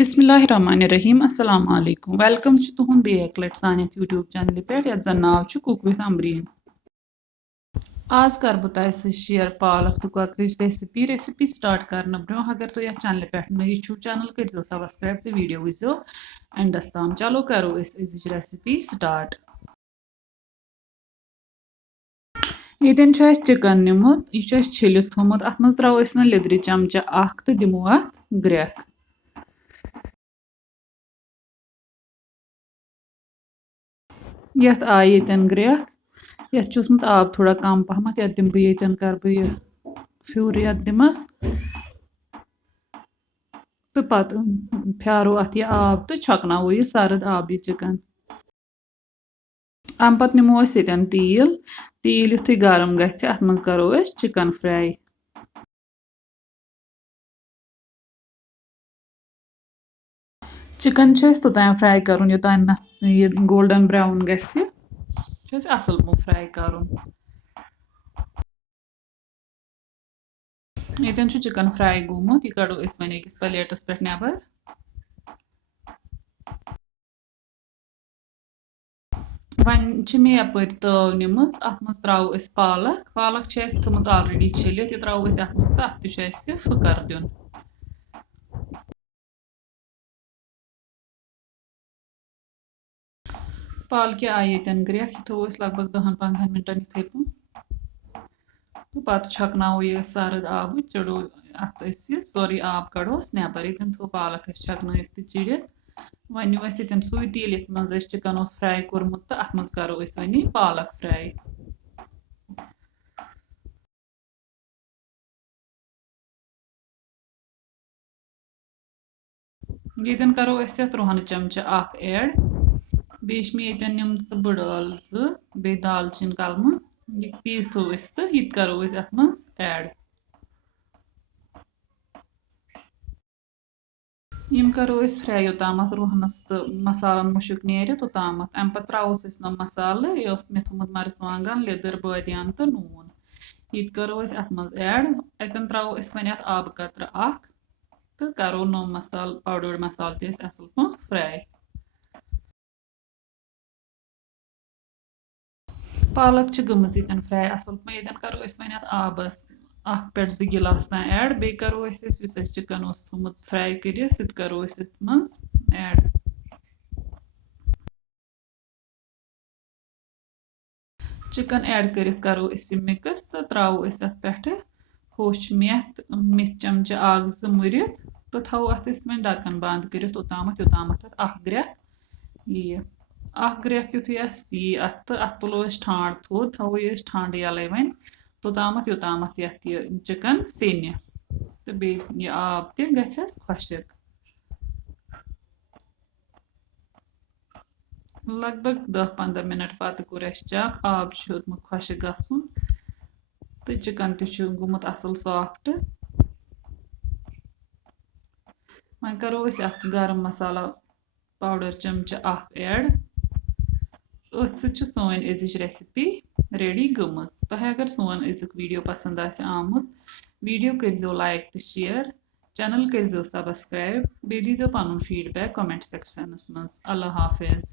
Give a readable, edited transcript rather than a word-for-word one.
बिस्मिल्लाहिर्रहमानिर्रहीम अस्सलाम वालेकुम वेलकम तुहद बेक लट सान यूट्यूब चैनल पे ये जन नाव कुक विथ अमरीन। आज कर बह तुम शेयर पालक तो कॉकरेज रेसिपी स्टार्ट करने ब्रो अगर तुम ये चैनल पे नई छो चैनल करो सब्सक्राइब तो वीडियो वो एंडस तम। चलो करो रेसिपी स्टार्ट। ये चिकन निमुत यह छिलित थोमुत अत मज त्रो लिद्र चमचा अख तो दिमो अत ग्रेख। यथ आय ये ग्रेख यथ आब थोड़ा कम पहम ये दिम बह कर बह फ्यूर ये दिमस तो पत फ्यारो अत यह आब तो छकनो यह सर्द आब यह चिकन। अम पत निमो तील तील युथु गरम गि अत मज करो चिकन फ्राई। चिकन तोतान फ्राई कर योतान यह गोल्डन ब्राउन गि असल पो फ्राई कर। ये चिकन फ्राई गोमुत यह कड़ो वन अकिस प्लेटस पे नबर। वन मे यप तव निम अत मज त्रो पालक पालक थोम ऑलरेडी छिलित यह त्रो अत मज तो अत फकर दिन। पालक आय ये ग्रेख यह थो लगभग 10-15 मिनटन इथे पे तो पत छकनो यह सर्द आब चढ़ो अत सोरे आब कड़ोस नबर ये थो पालक छकन तो चिड़ित वन ये सुई तील ये मज चिकन फ्राई कोर्मुत तो अत मज करो वन पालक फ्राई। ये करो रुहन चमचा अख ऐड बेश मे ये निम बड़ ज़ बे दालचीन कलम यह पीसो तो यह करो अत मज ऐड। यम करो फ्राई योताम रुहनस तो मसालन मुशक नेर तोताम अम पे त्रोस नम मसाल यह मे थोमुत मर्चवांगन लिदर बादियान तो नून यह करो अत मज ऐड अतन त्रो वन अत आब कतर अख तो करो नो मसाल पाउडर मसाल असल पा फ्राई। पालक गमज ये फ्राई असल पे ये करो वन अत आबस अख पे 2 गिलास तान ऐड बे करो चिकन थोमुत फ्राई कर सह करो मज ऐड। चिकन ऐड कर करो मिक्स तो त्रो अत पे होश मेथ मेथ चमचा 1-2 मुरित तो थो अत वन ढक्कन बंद कर ओताम योताम अख ग्रेख यह अख ग्रेख युथु यी अत तुलो ठांड थोद थो ठांड यल वन तोताम योताम यह चिकन सेन तो बे यह आब गस खुशक। लगभग 10-15 मिनट पत कोर चेक आब हेतुत खुशक गसन तो चिकन गोमुत असल सॉफ्ट। वन करो अत गरम मसाला पाउडर चमचा अख ऐड अथ सोन अजिच रेसिपी रेडी गमज। तुह अगर सोन अजुक वीडियो पसंद आमुत वीडियो करो लाइक तो शेयर चैनल करो सब्सक्राइब बे दीजो पन फीडबैक कमेंट सेक्शनस मज। अल्लाह हाफिज।